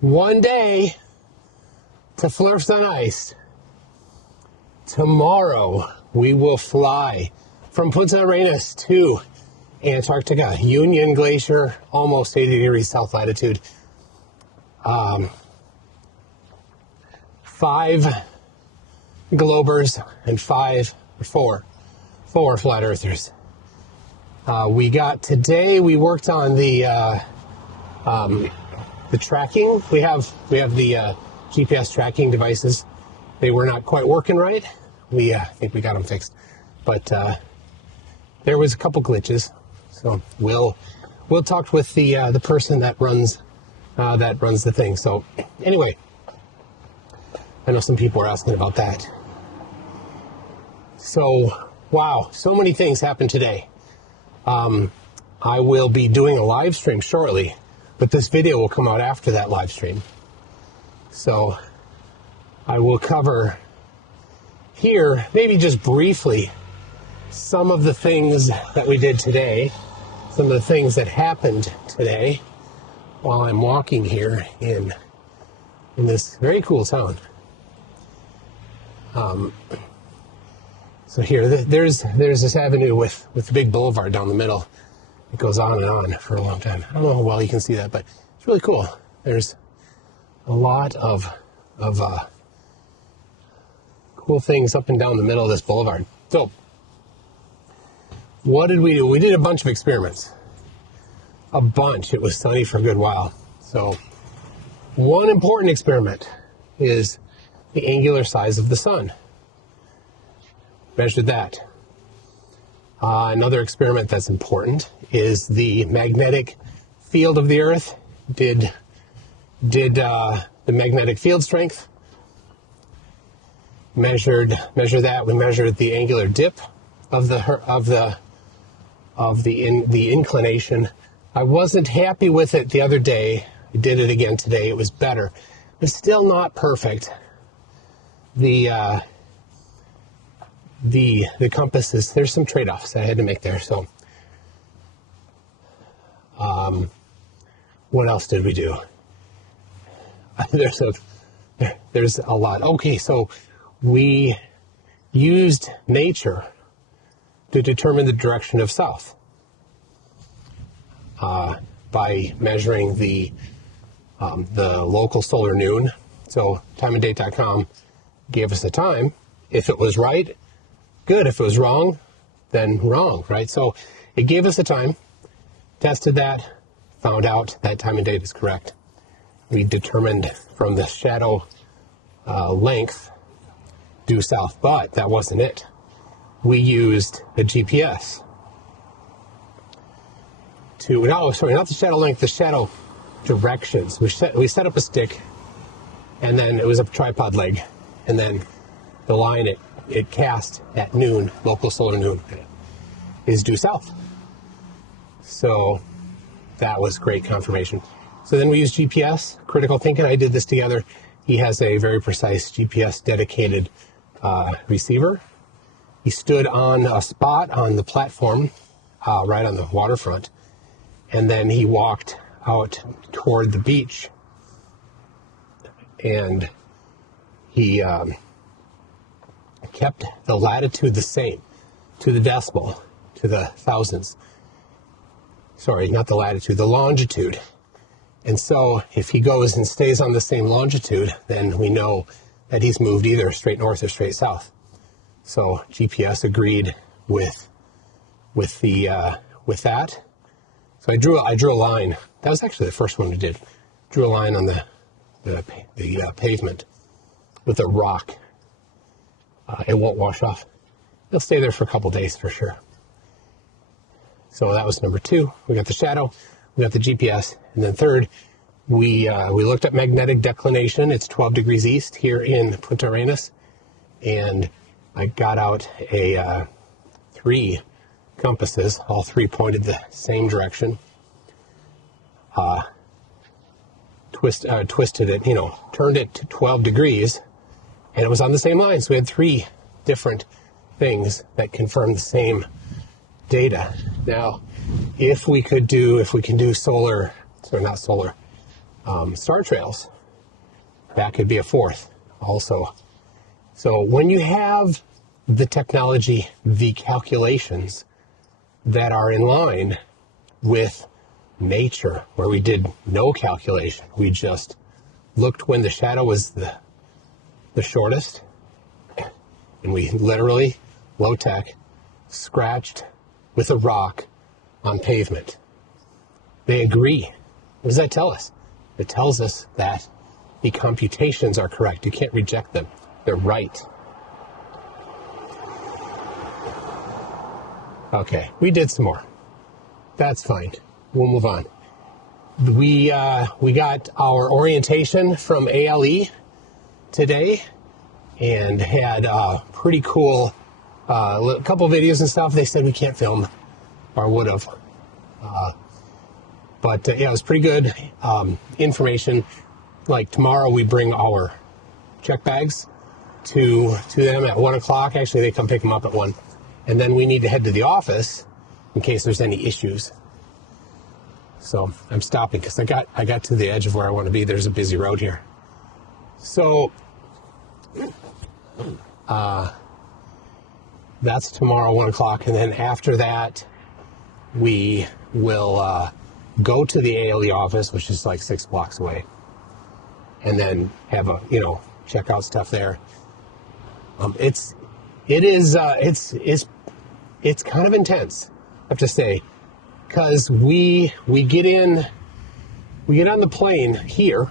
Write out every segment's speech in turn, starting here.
one day to Flurfs on Ice. Tomorrow we will fly from Punta Arenas to Antarctica, Union Glacier, almost 80 degrees south latitude. 5 Globers and 4 Flat Earthers. We worked on the tracking. We have the GPS tracking devices. They were not quite working right. I think we got them fixed, but there was a couple glitches. So we'll talk with the person that runs the thing. So anyway, I know some people are asking about that. So wow, so many things happened today. I will be doing a live stream shortly, but this video will come out after that live stream. So I will cover here, maybe just briefly, some of the things that we did today, some of the things that happened today while I'm walking here in this very cool town. So here, there's this avenue with the big boulevard down the middle. It goes on and on for a long time. I don't know how well you can see that, but it's really cool. There's a lot of cool things up and down the middle of this boulevard. So, what did we do? We did a bunch of experiments. A bunch. It was sunny for a good while. So, one important experiment is the angular size of the sun. Measured that. Another experiment that's important is the magnetic field of the Earth. Did the magnetic field strength. Measured that. We measured the angular dip of the inclination. I wasn't happy with it the other day. I did it again today. It was better, but still not perfect. The compasses, there's some trade-offs I had to make there. So, what else did we do? There's a lot. Okay, so we used nature to determine the direction of south by measuring the local solar noon. So timeanddate.com gave us the time. If it was right, good. If it was wrong, then wrong, right? So it gave us a time, tested that, found out that time and date is correct. We determined from the shadow length due south, but that wasn't it. We used a GPS not the shadow length, the shadow directions. We set up a stick, and then it was a tripod leg, and then the line it cast at noon, local solar noon, is due south. So that was great confirmation. So then we used GPS, critical thinking. I did this together. He has a very precise GPS dedicated receiver. He stood on a spot on the platform, right on the waterfront, and then he walked out toward the beach, and he kept the latitude the same, to the decimal, to the thousands. Sorry, not the latitude, the longitude. And so if he goes and stays on the same longitude, then we know that he's moved either straight north or straight south. So GPS agreed with that. So I drew a line. That was actually the first one we did. Drew a line on the pavement with a rock. It won't wash off. It'll stay there for a couple days for sure. So that was number 2. We got the shadow, we got the GPS, and then third, we looked at magnetic declination. It's 12 degrees east here in Punta Arenas, and I got out 3 compasses. All 3 pointed the same direction. Twisted it, turned it to 12 degrees, and it was on the same line. So we had 3 different things that confirmed the same data. Now, if we can do star trails. That could be a fourth also. So when you have the technology, the calculations that are in line with nature, where we did no calculation, we just looked when the shadow was the shortest, and we literally, low tech, scratched with a rock on pavement. They agree. What does that tell us? It tells us that the computations are correct. You can't reject them. They're right. Okay, we did some more. That's fine. We'll move on. We got our orientation from ALE today and had a pretty cool couple videos and stuff. They said we can't film, or would have. But yeah, it was pretty good information. Like tomorrow we bring our check bags to them at 1 o'clock. Actually, they come pick them up at 1. And then we need to head to the office in case there's any issues. So I'm stopping because I got to the edge of where I want to be. There's a busy road here. So that's tomorrow, 1 o'clock. And then after that, we will go to the ALE office, which is like 6 blocks away. And then have check out stuff there. It's kind of intense, I have to say, because we get on the plane here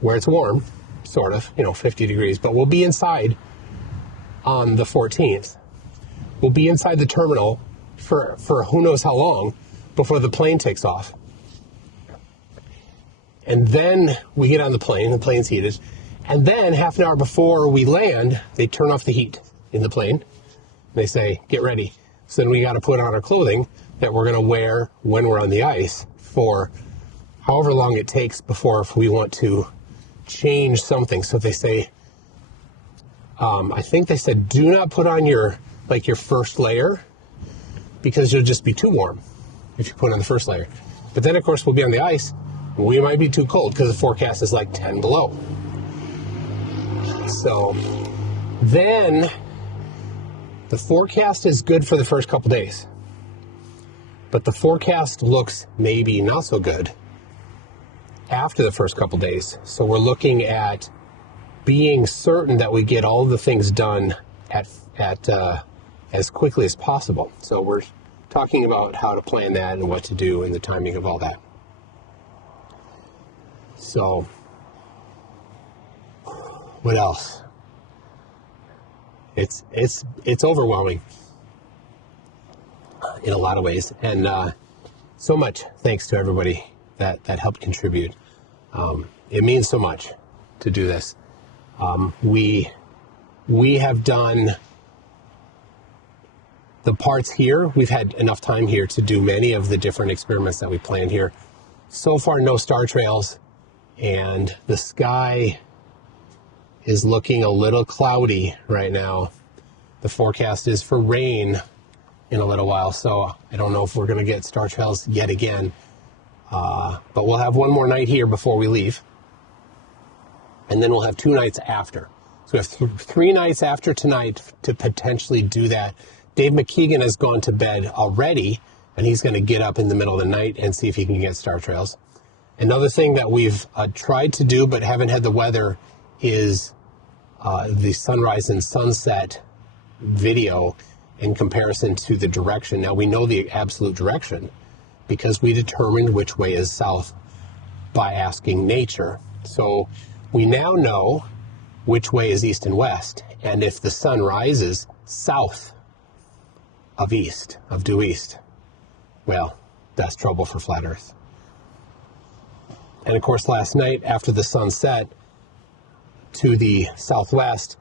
where it's warm, sort of, 50 degrees, but we'll be inside on the 14th. We'll be inside the terminal for who knows how long before the plane takes off. And then we get on the plane's heated, and then half an hour before we land, they turn off the heat in the plane. They say, get ready. So then we got to put on our clothing that we're going to wear when we're on the ice for however long it takes before if we want to change something. So they say, I think they said, do not put on your first layer because you'll just be too warm if you put on the first layer. But then, of course, we'll be on the ice. We might be too cold because the forecast is like 10 below. So then the forecast is good for the first couple days. But the forecast looks maybe not so good after the first couple days. So we're looking at being certain that we get all the things done at as quickly as possible. So we're talking about how to plan that and what to do and the timing of all that. So, what else? It's overwhelming in a lot of ways, and so much thanks to everybody that helped contribute. It means so much to do this. We have done the parts here. We've had enough time here to do many of the different experiments that we planned here. So far, no star trails. And the sky is looking a little cloudy right now. The forecast is for rain in a little while, so I don't know if we're going to get star trails yet again. But we'll have one more night here before we leave. And then we'll have 2 nights after. So we have 3 nights after tonight to potentially do that. Dave McKeegan has gone to bed already, and he's going to get up in the middle of the night and see if he can get star trails. Another thing that we've tried to do but haven't had the weather is the sunrise and sunset video in comparison to the direction. Now we know the absolute direction because we determined which way is south by asking nature. So we now know which way is east and west. And if the sun rises south of due east, well, that's trouble for flat Earth. And of course, last night after the sun set to the southwest,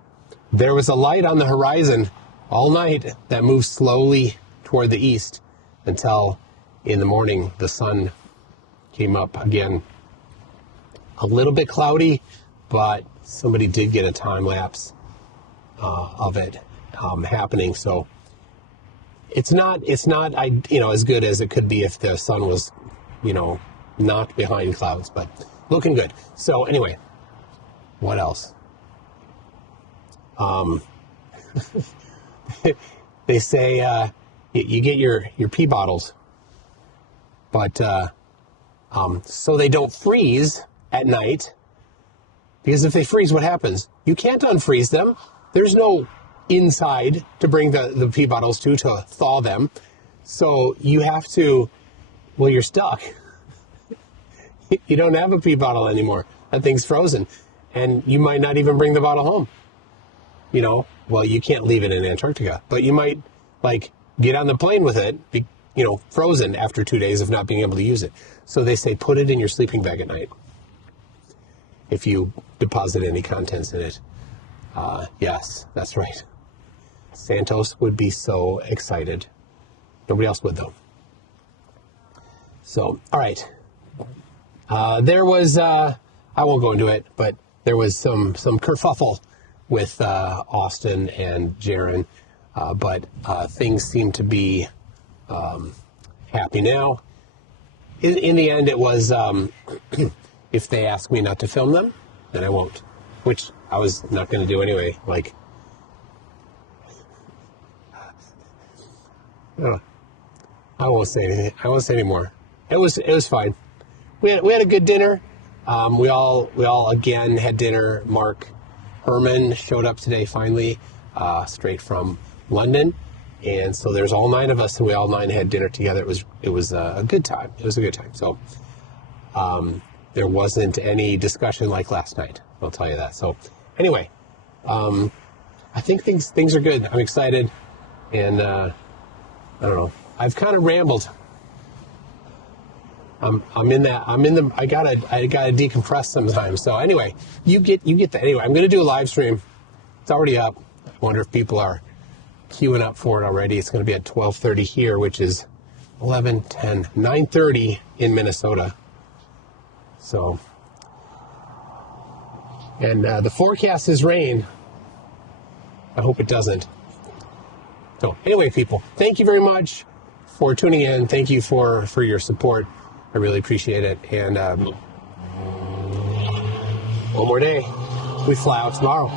there was a light on the horizon all night that moved slowly toward the east until in the morning the sun came up again. A little bit cloudy, but somebody did get a time lapse of it happening. So it's not as good as it could be if the sun was not behind clouds, but looking good. So anyway, what else? They say you get your pee bottles, but so they don't freeze at night, because if they freeze, what happens? You can't unfreeze them. There's no inside to bring the pee bottles to thaw them. So you have to, well, you're stuck. You don't have a pee bottle anymore. That thing's frozen. And you might not even bring the bottle home. You know, well, you can't leave it in Antarctica, but you might, like, get on the plane with it, frozen after 2 days of not being able to use it. So they say put it in your sleeping bag at night if you deposit any contents in it. Yes, that's right. Santos would be so excited. Nobody else would, though. So, all right. There was, I won't go into it, but there was some kerfuffle with Austin and Jaron, but things seem to be happy now. In the end, it was, if they ask me not to film them, then I won't, which I was not going to do anyway. Like, I won't say anything. I won't say any more. It was fine. We had a good dinner. We all again had dinner. Mark Herman showed up today finally, straight from London, and so there's all 9 of us, and we all 9 had dinner together. It was a good time. It was a good time. So there wasn't any discussion like last night. I'll tell you that. So anyway, I think things are good. I'm excited, and I don't know. I've kind of rambled. I gotta decompress sometimes. So anyway, you get that. Anyway, I'm gonna do a live stream. It's already up. I wonder if people are queuing up for it already. It's gonna be at 12:30 here, which is 9:30 in Minnesota. So, and the forecast is rain. I hope it doesn't. So anyway, people, thank you very much for tuning in. Thank you for your support. I really appreciate it. And one more day, we fly out tomorrow.